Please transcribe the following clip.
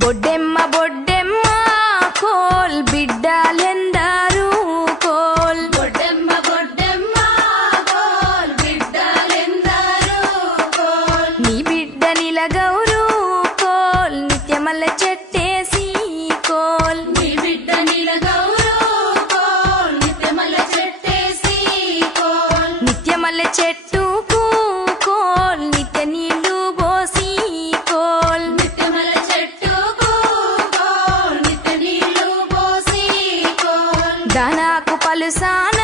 బొడ్డెమ్మ బొడ్డెమ్మ కోల్ బిడ్డలెందరూ కోల్ బొడ్డెమ్మ బొడ్డెమ్మ కోల్ బిడ్డలెందరూ కోల్ నీ బిడ్డ నిలగౌరు కోల్ నిత్యమల్ల చెట్టేసి కోల్ నీ బిడ్డ నిలగౌరు కోల్ నిత్యమల్ల చెట్టేసి కోల్ నిత్యమల్ల చెట్టుకు కోల్ నిత్య నీళ్లు పోసి కోల్ నిత్యమల్ల చెట్టుకు కోల్ నిత్య నీళ్లు పోసి కోల్ దానాకు పలుసాన